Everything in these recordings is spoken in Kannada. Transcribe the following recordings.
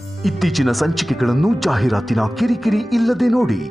ಇತ್ತೀಚಿನ ಸಂಚಿಕೆಗಳನ್ನು ಜಾಹೀರಾತಿನ ಕಿರಿಕಿರಿ ಇಲ್ಲದೆ ನೋಡಿ.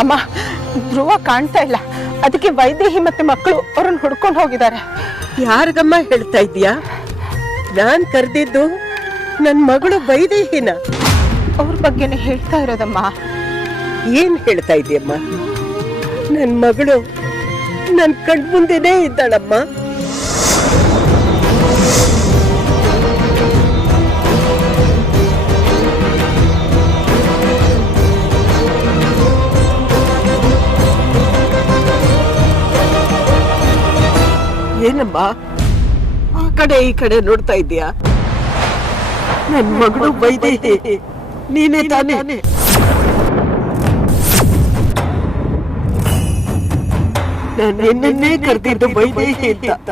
ಅಮ್ಮ, ಧ್ರುವ ಕಾಣ್ತಾ ಇಲ್ಲ. ಅದಕ್ಕೆ ವೈದೇಹಿ ಮತ್ತೆ ಮಕ್ಕಳು ಅವ್ರನ್ನ ಹುಡ್ಕೊಂಡು ಹೋಗಿದ್ದಾರೆ. ಯಾರಿಗಮ್ಮ ಹೇಳ್ತಾ ಇದೀಯಾ? ನಾನ್ ಕರೆದಿದ್ದು ನನ್ ಮಗಳು ವೈದೇಹಿನ. ಅವ್ರ ಬಗ್ಗೆನೇ ಹೇಳ್ತಾ ಇರೋದಮ್ಮ. ಏನ್ ಹೇಳ್ತಾ ಇದೀಯಮ್ಮ? ನನ್ ಮಗಳು ನನ್ ಕಣ್ಮುಂದೆನೇ ಇದ್ದಾಳಮ್ಮ. ಏನಮ್ಮ ಆ ಕಡೆ ಈ ಕಡೆ ನೋಡ್ತಾ ಇದೀಯಾ? ನನ್ ಮಗಳು ವೈದೇಹಿ ನೀನೇ ತಾನೇ? ನಾನು ನಿನ್ನನ್ನೇ ಕರೆದಿದ್ದು ವೈದೇಹಿ ಅಂತ.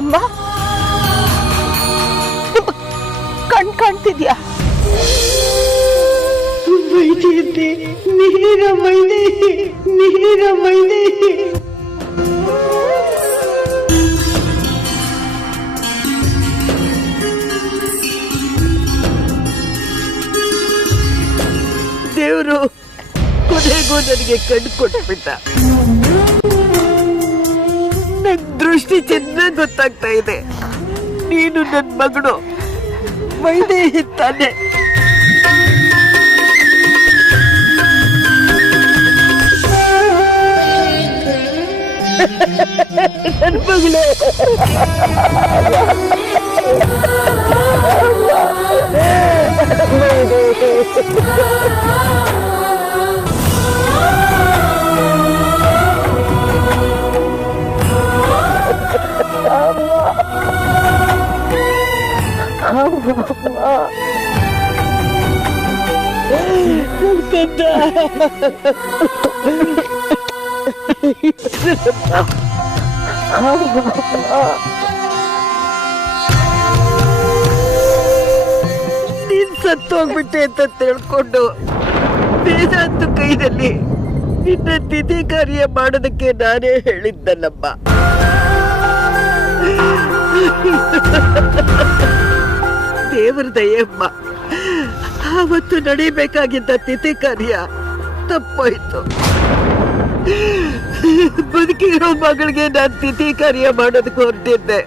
ಅಮ್ಮ, ಕಣ್ ಕಾಣ್ತಿದ್ಯಾ? ವೈದೇಹಿ, ನೀರ ವೈದೇಹಿ, ನೀರ ವೈದೇಹಿ. ದೇವರು ಕೊನೆಗೂ ನನಗೆ ಕಣ್ಣು ಕೊಟ್ಬಿಟ್ಟ. ನನ್ ದೃಷ್ಟಿ ಚೆನ್ನಾಗಿ ಗೊತ್ತಾಗ್ತಾ ಇದೆ. ನೀನು ನನ್ನ ಮಗಳು ವೈದೇಹಿ ತಾನೆ? ನನ್ನ ಮಗಳೇ, ಸತ್ತೋಗ್ಬಿಟ್ಟೆ ಅಂತ ತಿಳ್ಕೊಂಡು ವೇದಾಂತ ಕೈದಲ್ಲಿ ನಿನ್ನ ತಿಥಿ ಕಾರ್ಯ ಮಾಡೋದಕ್ಕೆ ನಾನೇ ಹೇಳಿದ್ದಲ್ಲಮ್ಮ. ದೇವರ ದಯೆಯಮ್ಮ, ಆವತ್ತು ನಡೀಬೇಕಾಗಿದ್ದ ತಿಥಿ ಕಾರ್ಯ ತಪ್ಪಾಯ್ತು. ಬದುಕಿರೋ ಮಗಳಿಗೆ ನಾನು ತಿಥಿ ಕಾರ್ಯ ಮಾಡೋದಕ್ಕೆ ಹೊರಟಿದ್ದೆ.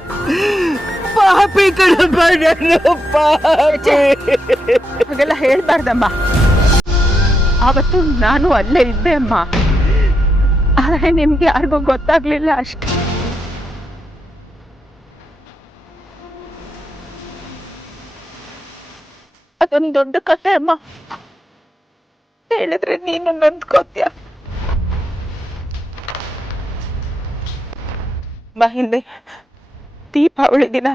ಪಾಪಿ ಕಣಮ್ಮ, ನಾನು ಪಾಪಿ. ಹಾಗೆಲ್ಲ ಹೇಳ್ಬಾರ್ದಮ್ಮ. ಅವತ್ತು ನಾನು ಅಲ್ಲೇ ಇದ್ದೆ ಅಮ್ಮ, ಆದ್ರೆ ನಿಮ್ಗೆ ಯಾರಿಗೂ ಗೊತ್ತಾಗ್ಲಿಲ್ಲ ಅಷ್ಟೆ. ಅದೊಂದು ದೊಡ್ಡ ಕಥೆ ಅಮ್ಮ, ಹೇಳಿದ್ರೆ ನೀನು ನೊಂದ್ಕೋತ್ಯ. ಹಿಂದೆ ದೀಪಾವಳಿ ದಿನ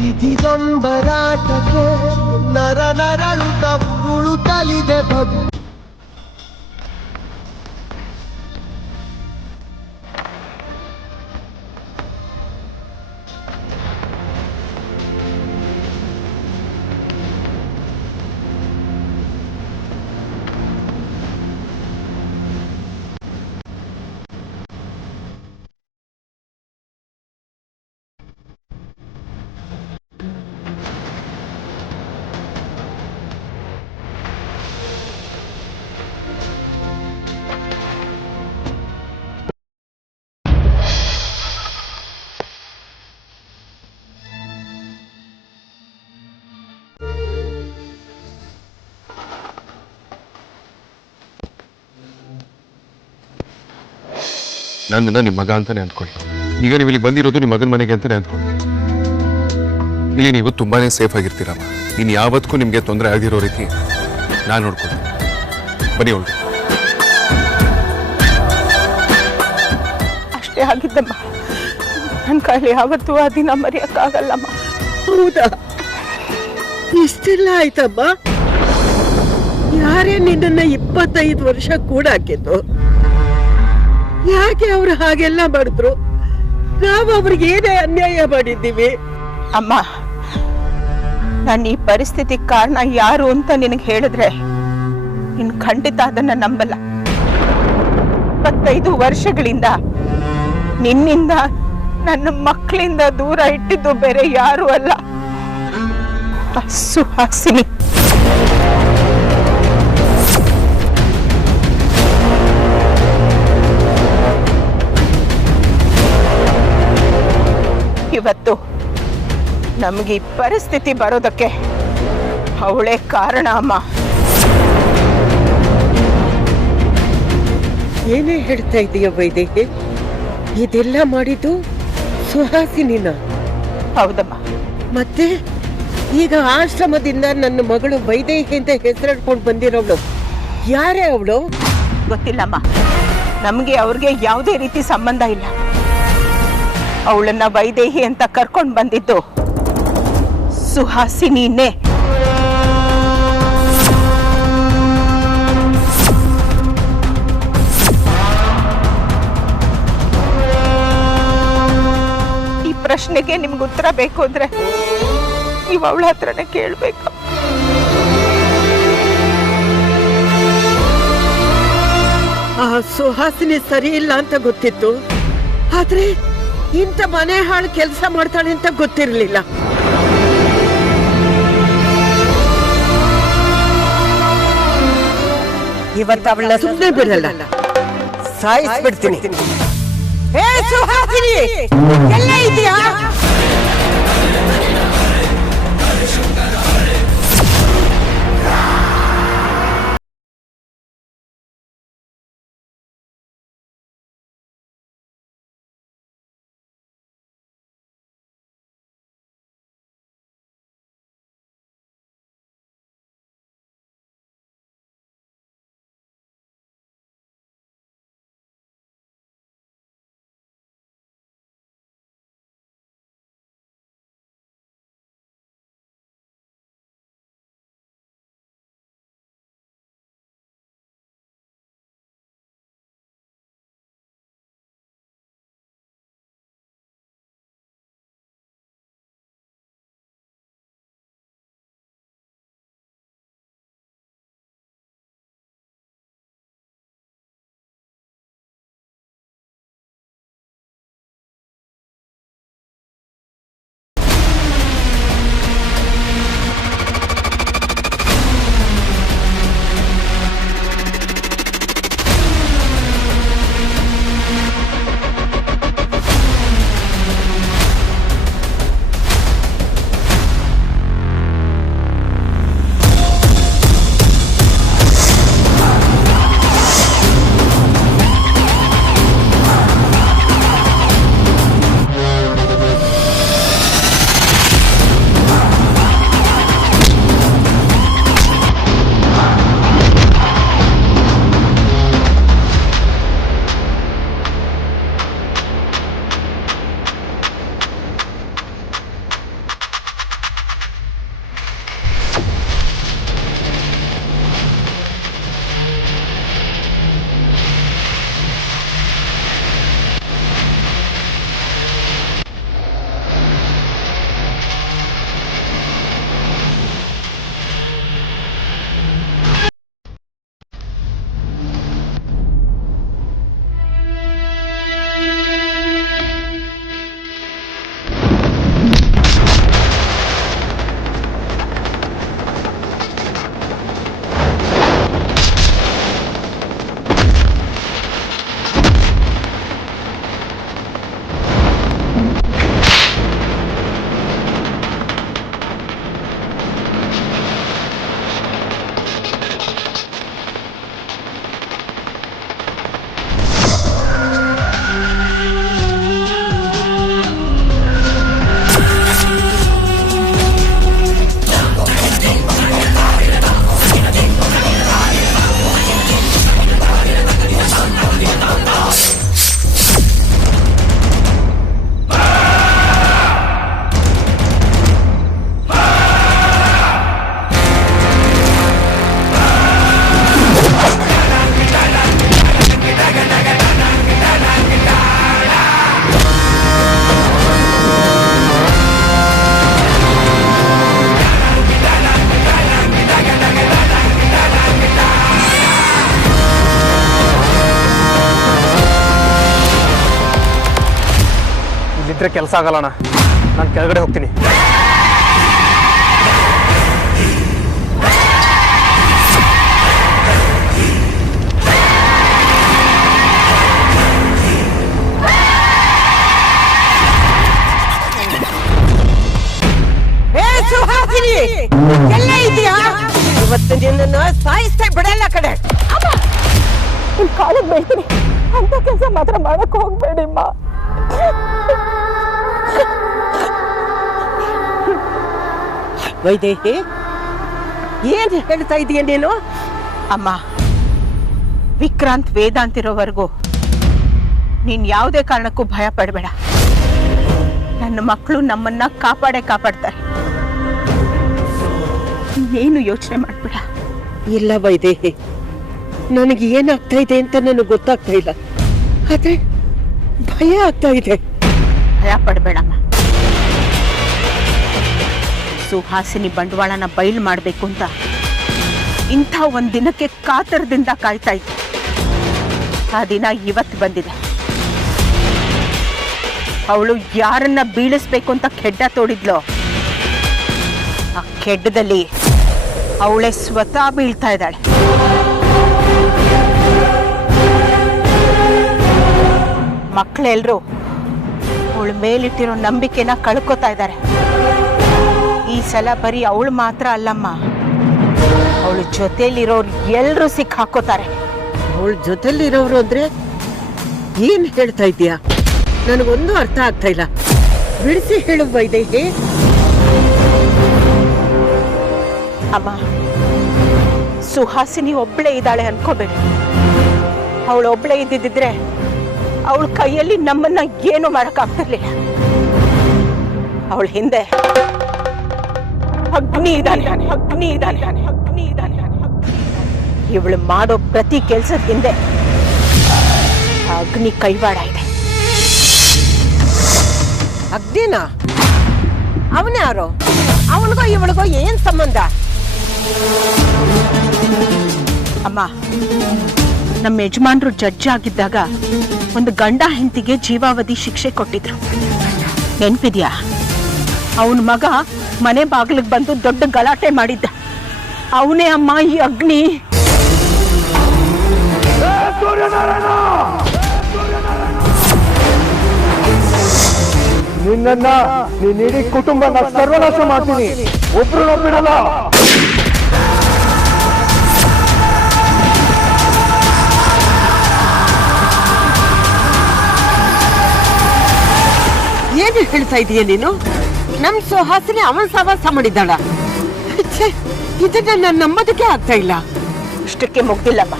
ವಿಧಿದೊಂಬರಾಟಕ್ಕೆ ನರ ನರಳುತ್ತ ಉರುಳುತ್ತಲಿದೆ ಬದು. ನನ್ನನ್ನು ನಿಮ್ಮ ಮಗ ಅಂತಾನೆ ಅಂದ್ಕೊಳ್ಳಿ. ಈಗ ನೀವು ಇಲ್ಲಿ ಬಂದಿರೋದು ನಿಮ್ಮ ಮಗನ ಮನೆಗೆ ಅಂತಾನೆ ಅಂದ್ಕೊಳ್ಳಿ. ಇಲ್ಲಿ ನೀವು ತುಂಬಾನೇ ಸೇಫ್ ಆಗಿರ್ತೀರಮ್ಮ. ನೀನು ಯಾವತ್ತೂ ನಿಮಗೆ ತೊಂದರೆ ಆಗಿರೋ ರೀತಿ ನಾನು ನೋಡ್ಕೊಳ್ತೀನಿ. ಬನ್ನಿ ಒಳಗೆ. ಅಷ್ಟೇ ಆಗಿದ್ದಮ್ಮ, ನನ್ನ ಕೈಲಿ ಯಾವತ್ತೂ ಆ ದಿನ ಮರೆಯಕ್ಕಾಗಲ್ಲಮ್ಮ. ಹೌದಾ? ಇಷ್ಟೆಲ್ಲ ಆಯ್ತಮ್ಮ? ಯಾರೇ ನಿನ್ನನ್ನ 25 ವರ್ಷ ಕೂಡ ಹಾಕಿದ್ದು? ಯಾಕೆ ಅವ್ರು ಹಾಗೆಲ್ಲ ಮಾಡಿದ್ರು? ನಾವು ಅವ್ರಿಗೆ ಏನೇ ಅನ್ಯಾಯ ಮಾಡಿದ್ದೀವಿ? ಅಮ್ಮ, ನಾನು ಈ ಪರಿಸ್ಥಿತಿ ಕಾರಣ ಯಾರು ಅಂತ ನಿನಗೆ ಹೇಳಿದ್ರೆ ನೀನು ಖಂಡಿತ ಅದನ್ನ ನಂಬಲ್ಲ. 25 ವರ್ಷಗಳಿಂದ ನಿನ್ನಿಂದ ನನ್ನ ಮಕ್ಕಳಿಂದ ದೂರ ಇಟ್ಟಿದ್ದು ಬೇರೆ ಯಾರು ಅಲ್ಲ, ಸುಹಾಸಿನಿ. ಇವತ್ತು ನಮಗೆ ಈ ಪರಿಸ್ಥಿತಿ ಬರೋದಕ್ಕೆ ಅವಳೇ ಕಾರಣ ಅಮ್ಮ. ಏನೇ ಹೇಳ್ತಾ ಇದೀಯ ವೈದೇಹಿ? ಇದೆಲ್ಲ ಮಾಡಿದ್ದು ಸುಹಾಸಿನಿನ? ಹೌದಮ್ಮ. ಮತ್ತೆ ಈಗ ಆಶ್ರಮದಿಂದ ನನ್ನ ಮಗಳು ವೈದೇಹಿ ಅಂತ ಹೆಸರಿಡ್ಕೊಂಡು ಬಂದಿರೋಳು ಯಾರೇ ಅವಳು? ಗೊತ್ತಿಲ್ಲಮ್ಮ, ನಮಗೆ ಅವ್ರಿಗೆ ಯಾವುದೇ ರೀತಿ ಸಂಬಂಧ ಇಲ್ಲ. ಅವಳನ್ನ ವೈದೇಹಿ ಅಂತ ಕರ್ಕೊಂಡು ಬಂದಿದ್ದು ಸುಹಾಸಿನಿನೇ. ಈ ಪ್ರಶ್ನೆಗೆ ನಿಮ್ಗೆ ಉತ್ತರ ಬೇಕು ಅಂದ್ರೆ ನೀವು ಅವಳ ಹತ್ರನೇ ಕೇಳ್ಬೇಕು. ಆ ಸುಹಾಸಿನಿ ಸರಿ ಇಲ್ಲ ಅಂತ ಗೊತ್ತಿತ್ತು, ಆದ್ರೆ ಇಂಥ ಮನೆ ಹಾಳು ಕೆಲಸ ಮಾಡ್ತಾಳೆ ಅಂತ ಗೊತ್ತಿರಲಿಲ್ಲ. ಇವತ್ತು ಅವಳ ಸುಮ್ಮನೆ ಬಿಡಲ್ಲ, ಸಾಯಿಸ್ಬಿಡ್ತೀನಿ. ಏ ಸುಹಾಸಿನಿ, ಎಲ್ಲ ಇದೆಯಾ? ಇದ್ರೆ ಕೆಲಸ ಆಗಲ್ಲಣ್ಣ. ನಾನು ಕೆಳಗಡೆ ಹೋಗ್ತೀನಿ. ಸುಹಾಸಿನಿ ಎಲ್ಲ ಇದೆಯಾ? ಇವತ್ತು ನಿನ್ನನ್ನು ಸಾಯಿಸ್ತಾ ಬಿಡಲ್ಲ ಕಡೆ. ನಿನ್ ಕಾಲಿಗೆ ಬೀಳ್ತೀನಿ, ಅಂತ ಕೆಲಸ ಮಾತ್ರ ಮಾಡಕ್ ಹೋಗ್ಬೇಡಿಮ್ಮ. ವೈದೇಹಿ, ಏನ್ ಹೇಳ್ತಾ ಇದೀಯ ನೀನು? ಅಮ್ಮ, ವಿಕ್ರಾಂತ್ ವೇದಾಂತ್ ಇರೋವರೆಗೂ ನೀನ್ ಯಾವುದೇ ಕಾರಣಕ್ಕೂ ಭಯ ಪಡಬೇಡ. ನನ್ನ ಮಕ್ಕಳು ನಮ್ಮನ್ನ ಕಾಪಾಡ್ತಾರೆ. ನೀನು ಯೋಚನೆ ಮಾಡ್ಬೇಡ. ಇಲ್ಲ ವೈದೇಹಿ, ನನಗೆ ಏನಾಗ್ತಾ ಇದೆ ಅಂತ ನನಗೆ ಗೊತ್ತಾಗ್ತಾ ಇಲ್ಲ, ಆದ್ರೆ ಭಯ ಆಗ್ತಾ ಇದೆ. ಭಯ ಪಡಬೇಡಮ್ಮ. ಸುಹಾಸಿನಿ ಬಂಡವಾಳನ ಬಯಲು ಮಾಡಬೇಕು ಅಂತ ಇಂಥ ಒಂದ್ ದಿನಕ್ಕೆ ಕಾತರದಿಂದ ಕಾಯ್ತಾ ಇದ್ದೆ. ಆ ದಿನ ಇವತ್ತು ಬಂದಿದೆ. ಅವಳು ಯಾರನ್ನ ಬೀಳಿಸ್ಬೇಕು ಅಂತ ಕೆಡ್ಡ ತೋಡಿದ್ಲೋ, ಆ ಕೆಡ್ಡದಲ್ಲಿ ಅವಳೇ ಸ್ವತಃ ಬೀಳ್ತಾ ಇದ್ದಾಳೆ. ಮಕ್ಕಳೆಲ್ಲರೂ ಅವಳ ಮೇಲಿಟ್ಟಿರೋ ನಂಬಿಕೆನ ಕಳ್ಕೊತಾ ಇದ್ದಾರೆ. ಈ ಸಲ ಬರೀ ಅವಳು ಮಾತ್ರ ಅಲ್ಲಮ್ಮ, ಅವಳ ಜೊತೆಲಿರೋರು ಎಲ್ಲರೂ ಸಿಕ್ಕಾಕೋತಾರೆ. ಅವಳ ಜೊತೆಲಿರೋರು ಅಂದ್ರೆ ಏನ್ ಹೇಳ್ತಾ ಇದೀಯಾ? ನನಗೊಂದು ಅರ್ಥ ಆಗ್ತಾ ಇಲ್ಲ. ಬಿಡಿಸಿ ಹೇಳು ವೈದೇಹಿ. ಅಮ್ಮ, ಸುಹಾಸಿನಿ ಒಬ್ಳೇ ಇದ್ದಾಳೆ ಅನ್ಕೋಬೇಡಿ. ಅವಳು ಒಬ್ಳೇ ಇದ್ದಿದ್ರೆ ಅವಳ ಕೈಯಲ್ಲಿ ನಮ್ಮನ್ನ ಏನು ಮಾಡಕ್ಕಾಗ್ತಿರ್ಲಿಲ್ಲ. ಅವಳ ಹಿಂದೆ ಅಗ್ನಿ ಇದ್ದಾನೆ. ಇವಳು ಮಾಡೋ ಪ್ರತಿ ಕೆಲ್ಸದ ಹಿಂದೆ ಅಗ್ನಿ ಕೈವಾಡ ಇದೆ. ಅಗ್ನಿನಾ? ಅವನ್ಯಾರೋ? ಅವನಿಗೋ ಇವಳಿಗೋ ಏನ್ ಸಂಬಂಧ? ಅಮ್ಮ, ನಮ್ಮ ಯಜಮಾನ್ರು ಜಡ್ಜ್ ಆಗಿದ್ದಾಗ ಒಂದು ಗಂಡ ಹೆಂಡತಿಗೆ ಜೀವಾವಧಿ ಶಿಕ್ಷೆ ಕೊಟ್ಟಿದ್ರು, ನೆನ್ಪಿದ್ಯಾ? ಅವನ ಮಗ ಮನೆ ಬಾಗಿಲಿಗೆ ಬಂದು ದೊಡ್ಡ ಗಲಾಟೆ ಮಾಡಿದ್ದ. ಅವನೇ ಅಮ್ಮ ಈ ಅಗ್ನಿ. ನಿನ್ನ ನೀನ್ ಇಡೀ ಕುಟುಂಬ ಸರ್ವನಾಶ ಮಾಡ್ತೀನಿ, ಒಬ್ರು ಬಿಡಲ್ಲ. ಏನು ಹೇಳ್ತಾ ಇದೀಯ ನೀನು? ನಮ್ ಸುಹಾಸಿನಿ ಅವನ್ ಸವಾಸ ಮಾಡಿದ್ದಾಳ? ಇದನ್ನ ನಾನು ನಂಬೋದಕ್ಕೆ ಆಗ್ತಾ ಇಲ್ಲ. ಇಷ್ಟಕ್ಕೆ ಮುಗ್ದಿಲ್ಲಮ್ಮ.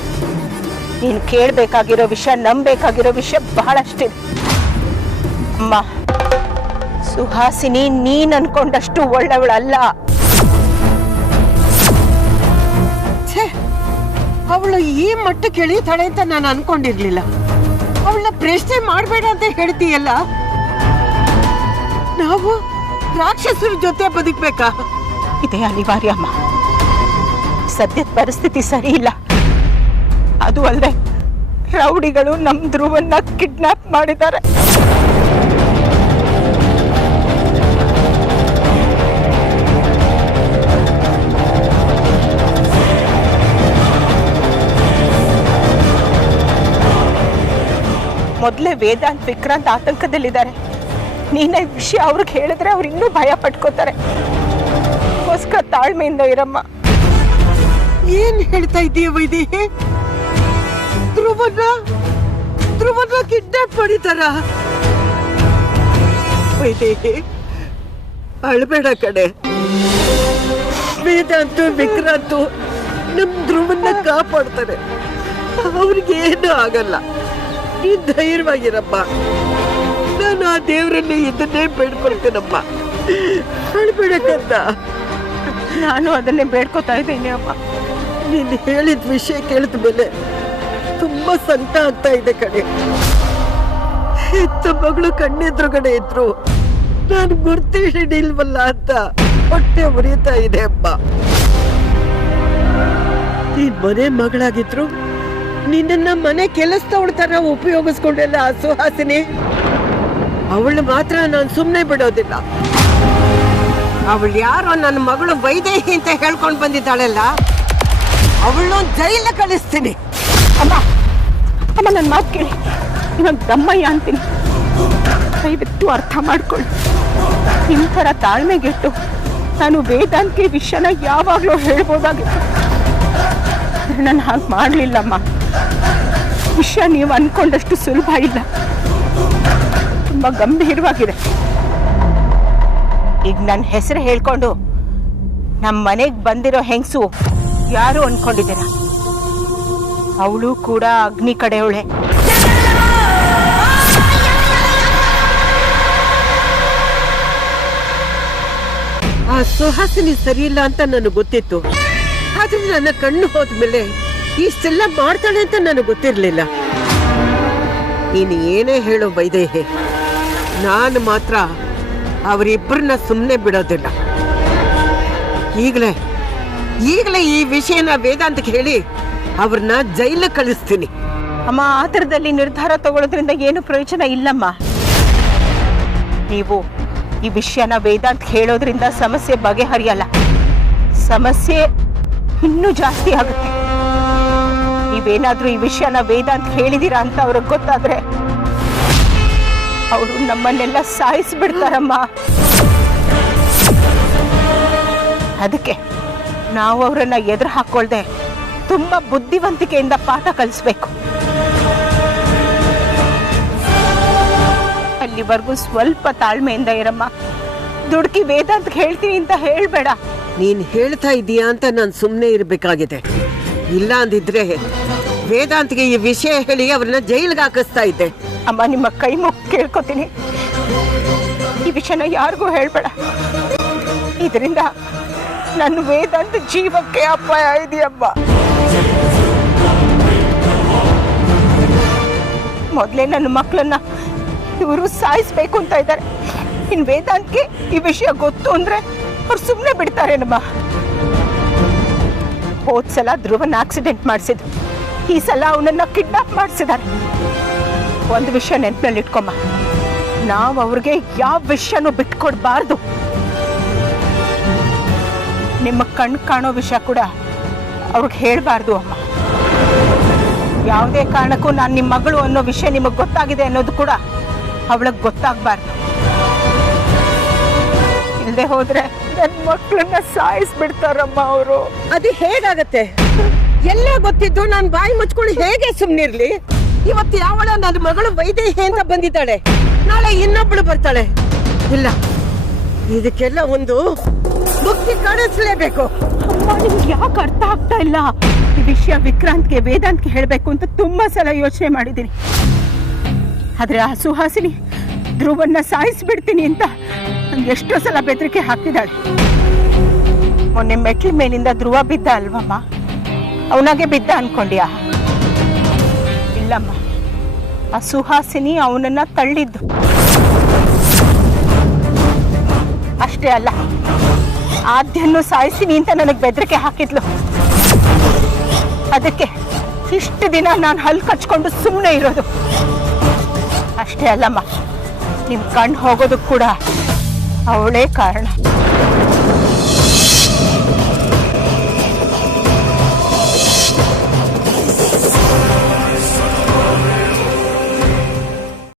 ನೀನು ಕೇಳಬೇಕಾಗಿರೋ ವಿಷಯ, ನಂಬೇಕಾಗಿರೋ ವಿಷಯ ಬಹಳಷ್ಟಿದೆ. ಅಮ್ಮ, ಸುಹಾಸಿನಿ ನೀನ್ ಅನ್ಕೊಂಡಷ್ಟು ಒಳ್ಳೆಯವಳಲ್ಲ. ಅವಳು ಈ ಮಟ್ಟಕ್ಕೆ ಇಳಿತಾಳೆ ಅಂತ ನಾನು ಅನ್ಕೊಂಡಿರ್ಲಿಲ್ಲ. ಅವಳ ಪ್ರಶ್ನೆ ಮಾಡ್ಬೇಡ ಅಂತ ಹೇಳ್ತೀಯಲ್ಲ. ನಾವು ರಾಕ್ಷಸರ ಜೊತೆ ಬದುಕ್ಬೇಕಾ? ಇದೇ ಅನಿವಾರ್ಯ ಅಮ್ಮ. ಸದ್ಯದ ಪರಿಸ್ಥಿತಿ ಸರಿ ಇಲ್ಲ. ಅದು ಅಲ್ಲದೆ ರೌಡಿಗಳು ನಮ್ ಧ್ರುವನ್ನ ಕಿಡ್ನಾಪ್ ಮಾಡಿದ್ದಾರೆ. ಮೊದಲೇ ವೇದಾಂತ್ ವಿಕ್ರಾಂತ್ ಆತಂಕದಲ್ಲಿದ್ದಾರೆ. ನೀನೇ ವಿಷಯ ಅವ್ರಿಗೆ ಹೇಳಿದ್ರೆ ಅವ್ರು ಇನ್ನೂ ಭಯ ಪಟ್ಕೋತಾರೆ. ಅದಕ್ಕೋಸ್ಕರ ತಾಳ್ಮೆಯಿಂದ ಇರಮ್ಮ. ಏನ್ ಹೇಳ್ತಾ ಇದೀಯ ವೈದೇಹಿ? ಧ್ರುವನ್ನ ಕಿಡ್ನಾಪ್ ಮಾಡಿದಾರ? ವೈದೇಹಿ, ಅಳ್ಬೇಡ ಕಡೆ. ವೇದಾಂತು ವಿಕ್ರಾಂತು ನಮ್ ಧ್ರುವನ್ನ ಕಾಪಾಡ್ತಾರೆ. ಅವ್ರಿಗೇನು ಆಗಲ್ಲ. ನೀನ್ ಧೈರ್ಯವಾಗಿರಮ್ಮ. ನಾನು ಆ ದೇವರನ್ನೇ ಇದನ್ನೇ ಬೇಡ್ಕೊಳ್ತೇನಮ್ಮ. ಅಳ್ಬೇಡಕ್ಕಂತ. ನಾನು ಅದನ್ನೇ ಬೇಡ್ಕೋತಾ ಇದ್ದೀನಿ ಅಮ್ಮ. ನೀನು ಹೇಳಿದ ವಿಷಯ ಕೇಳಿದ ಮೇಲೆ ತುಂಬಾ ಸಂಕಟ ಆಗ್ತಾ ಇದೆ ಕಡೆ. ಹೆತ್ತ ಮಗಳು ಕಣ್ಣೆದ್ರುಗಡೆ ಇದ್ರು ನಾನು ಗುರ್ತಿ ಹಿಡಿಲ್ವಲ್ಲ ಅಂತ ಹೊಟ್ಟೆ ಉರಿತಾ ಇದೆ ಅಮ್ಮ. ನೀನ್ ಮನೆ ಮಗಳಾಗಿದ್ರು ನಿನ್ನ ಮನೆ ಕೆಲಸದವಳ ತರ ಉಪಯೋಗಿಸ್ಕೊಂಡೆಲ್ಲ ಆ ಸುಹಾಸಿನಿ. ಅವಳು ಮಾತ್ರ ನಾನು ಸುಮ್ಮನೆ ಬಿಡೋದಿಲ್ಲ. ಅವಳು ಯಾರೋ ನನ್ನ ಮಗಳು ವೈದೇಹಿ ಅಂತ ಹೇಳ್ಕೊಂಡು ಬಂದಿದ್ದಾಳಲ್ಲ, ಅವಳನ್ನ ಜೈಲ ಕಳಿಸ್ತೀನಿ. ಅಮ್ಮ ಅಮ್ಮ ನನ್ನ ಮಾತು ಕೇಳಿ, ಇವಾಗ ದಮ್ಮಯ್ಯ ಅಂತೀನಿ, ದಯವಿಟ್ಟು ಅರ್ಥ ಮಾಡ್ಕೊಳ್ಳಿ. ನಿಮ್ಮ ಥರ ತಾಳ್ಮೆಗೆಟ್ಟು ನಾನು ವೇದಾಂತ್ಗೆ ವಿಷಯನ ಯಾವಾಗಲೂ ಹೇಳ್ಬೋದಾಗಿತ್ತು. ನಾನು ಹಾಗೆ ಮಾಡಲಿಲ್ಲಮ್ಮ. ವಿಷಯ ನೀವು ಅನ್ಕೊಂಡಷ್ಟು ಸುಲಭ ಇಲ್ಲ, ತುಂಬ ಗಂಭೀರವಾಗಿದೆ. ಈಗ ನನ್ನ ಹೆಸರು ಹೇಳ್ಕೊಂಡು ನಮ್ಮ ಮನೆಗೆ ಬಂದಿರೋ ಹೆಂಗಸು ಯಾರು ಅನ್ಕೊಂಡಿದ್ದೀರ? ಅವಳು ಕೂಡ ಅಗ್ನಿ ಕಡೆಯವಳೆ. ಆ ಸುಹಾಸಿನಿ ಸರಿ ಇಲ್ಲ ಅಂತ ನನಗೆ ಗೊತ್ತಿತ್ತು. ಆದ್ರೆ ನನ್ನ ಕಣ್ಣು ಹೋದ್ಮೇಲೆ ಇಷ್ಟೆಲ್ಲ ಮಾಡ್ತಾಳೆ ಅಂತ ನನಗೆ ಗೊತ್ತಿರ್ಲಿಲ್ಲ. ನೀನು ಏನೇ ಹೇಳೋ ವೈದೇಹಿ, ನಾನು ಮಾತ್ರ ಅವರಿಬ್ಬರನ್ನ ಸುಮ್ಮನೆ ಬಿಡೋದಿಲ್ಲ. ಈಗಲೇ ಈ ವಿಷಯನ ವೇದಾಂತಕ್ಕೆ ಹೇಳಿ ಅವ್ರನ್ನ ಜೈಲ ಕಳಿಸ್ತೀನಿ. ಅಮ್ಮ, ಆ ಥರದಲ್ಲಿ ನಿರ್ಧಾರ ತಗೊಳ್ಳೋದ್ರಿಂದ ಏನು ಪ್ರಯೋಜನ ಇಲ್ಲಮ್ಮ. ನೀವು ಈ ವಿಷಯನ ವೇದಾಂತ್ ಹೇಳೋದ್ರಿಂದ ಸಮಸ್ಯೆ ಬಗೆಹರಿಯಲ್ಲ, ಸಮಸ್ಯೆ ಇನ್ನೂ ಜಾಸ್ತಿ ಆಗುತ್ತೆ. ನೀವೇನಾದ್ರೂ ಈ ವಿಷಯನ ವೇದಾಂತ್ ಹೇಳಿದೀರಾ ಅಂತ ಅವ್ರಿಗೆ ಗೊತ್ತಾದ್ರೆ ಅವರು ನಮ್ಮನ್ನೆಲ್ಲ ಸಾಯಿಸ್ಬಿಡ್ತಾರಮ್ಮ. ಅದಕ್ಕೆ ನಾವು ಅವರನ್ನ ಎದುರು ಹಾಕೊಳ್ದೆ ತುಂಬಾ ಬುದ್ಧಿವಂತಿಕೆಯಿಂದ ಪಾಠ ಕಲಿಸ್ಬೇಕು. ಅಲ್ಲಿವರೆಗೂ ಸ್ವಲ್ಪ ತಾಳ್ಮೆಯಿಂದ ಇರಮ್ಮ. ದುಡುಕಿ ವೇದಾಂತ್ ಹೇಳ್ತೀನಿ ಅಂತ ಹೇಳ್ಬೇಡ. ನೀನ್ ಹೇಳ್ತಾ ಇದೀಯಾ ಅಂತ ನಾನು ಸುಮ್ಮನೆ ಇರ್ಬೇಕಾಗಿದೆ. ಇಲ್ಲ ಅಂದಿದ್ರೆ ವೇದಾಂತ್ಗೆ ಈ ವಿಷಯ ಹೇಳಿ ಅವ್ರನ್ನ ಜೈಲಿಗೆ ಹಾಕಿಸ್ತಾ ಇದ್ದೆ. ಅಮ್ಮ, ನಿಮ್ಮ ಕೈ ಮುಗಿ ಕೇಳ್ಕೊತೀನಿ, ಈ ವಿಷಯನ ಯಾರಿಗೂ ಹೇಳ್ಬೇಡ. ಇದರಿಂದ ನನ್ನ ವೇದಾಂತ ಜೀವಕ್ಕೆ ಅಪಾಯ ಇದೆಯಮ್ಮ. ಮೊದಲೇ ನನ್ನ ಮಕ್ಕಳನ್ನ ಇವರು ಸಾಯಿಸ್ಬೇಕು ಅಂತ ಇದ್ದಾರೆ. ಇನ್ ವೇದಾಂತ್ಗೆ ಈ ವಿಷಯ ಗೊತ್ತು ಅಂದ್ರೆ ಅವ್ರು ಸುಮ್ಮನೆ ಬಿಡ್ತಾರೇನಮ್ಮ. ಹೋದ್ಸಲ ಧ್ರುವನ್ ಆಕ್ಸಿಡೆಂಟ್ ಮಾಡಿಸಿದ್ರು, ಈ ಸಲ ಅವನನ್ನ ಕಿಡ್ನಾಪ್ ಮಾಡಿಸಿದ್ದಾರೆ. ಒಂದು ವಿಷಯ ನೆನಪಿನಲ್ಲಿ ಇಟ್ಕೊಮ್ಮ, ನಾವು ಅವ್ರಿಗೆ ಯಾವ ವಿಷಯನೂ ಬಿಟ್ಕೊಡ್ಬಾರ್ದು. ನಿಮ್ಮ ಕಣ್ಣು ಕಾಣೋ ವಿಷಯ ಕೂಡ ಅವ್ರಿಗೆ ಹೇಳ್ಬಾರ್ದು ಅಮ್ಮ. ಯಾವುದೇ ಕಾರಣಕ್ಕೂ ನಾನು ನಿಮ್ಮ ಮಗಳು ಅನ್ನೋ ವಿಷಯ ನಿಮಗೆ ಗೊತ್ತಾಗಿದೆ ಅನ್ನೋದು ಕೂಡ ಅವಳಿಗೆ ಗೊತ್ತಾಗಬಾರ್ದು. ಇಲ್ಲದೆ ಹೋದ್ರೆ ನನ್ನ ಮಕ್ಕಳನ್ನ ಸಾಯಿಸ್ಬಿಡ್ತಾರಮ್ಮ ಅವರು. ಅದು ಹೇಗಾಗತ್ತೆ? ಎಲ್ಲ ಗೊತ್ತಿದ್ದು ನಾನು ಬಾಯಿ ಮುಚ್ಕೊಂಡು ಹೇಗೆ ಸುಮ್ಮನಿರ್ಲಿ? ಇವತ್ತು ಯಾವಳ ನನ್ನ ಮಗಳು ವೈದೇಹಿ ಅಂತ ಬಂದಿದ್ದಾಳೆ, ನಾಳೆ ಇನ್ನೊಬ್ಬಳು ಬರ್ತಾಳೆ. ಇಲ್ಲ, ಇದಕ್ಕೆಲ್ಲ ಒಂದು ಮುಕ್ತಿ ಕಾಣಿಸ್ಲೇಬೇಕು. ಅಮ್ಮ, ನಿಮ್ಗೆ ಯಾಕೆ ಅರ್ಥ ಆಗ್ತಾ ಇಲ್ಲ? ಈ ವಿಷಯ ವಿಕ್ರಾಂತ್ಗೆ ವೇದಾಂತ್ಗೆ ಹೇಳಬೇಕು ಅಂತ ತುಂಬಾ ಸಲ ಯೋಚನೆ ಮಾಡಿದ್ದೀನಿ. ಆದ್ರೆ ಆ ಸುಹಾಸಿನಿ ಧ್ರುವನ್ನ ಸಾಯಿಸ್ಬಿಡ್ತೀನಿ ಅಂತ ನಂಗೆ ಎಷ್ಟೋ ಸಲ ಬೆದರಿಕೆ ಹಾಕಿದಾಳೆ. ಮೊನ್ನೆ ಮೆಟ್ಲ ಮೇಲಿಂದ ಧ್ರುವ ಬಿದ್ದ ಅಲ್ವಮ್ಮ, ಅವನಾಗೆ ಬಿದ್ದ ಅನ್ಕೊಂಡ್ಯಾ? ಇಲ್ಲಮ್ಮ, ಆ ಸುಹಾಸಿನಿ ಅವನನ್ನ ತಳ್ಳಿದ್ದು. ಅಷ್ಟೇ ಅಲ್ಲ, ಆದ್ಯನ್ನು ಸಾಯಿಸಿನಿ ಅಂತ ನನಗೆ ಬೆದರಿಕೆ ಹಾಕಿದ್ಲು. ಅದಕ್ಕೆ ಇಷ್ಟು ದಿನ ನಾನು ಹಲ್ಲು ಕಚ್ಕೊಂಡು ಸುಮ್ಮನೆ ಇರೋದು. ಅಷ್ಟೇ ಅಲ್ಲಮ್ಮ, ನಿಮ್ ಕಣ್ಣು ಹೋಗೋದಕ್ಕೆ ಕೂಡ ಅವಳೇ ಕಾರಣ.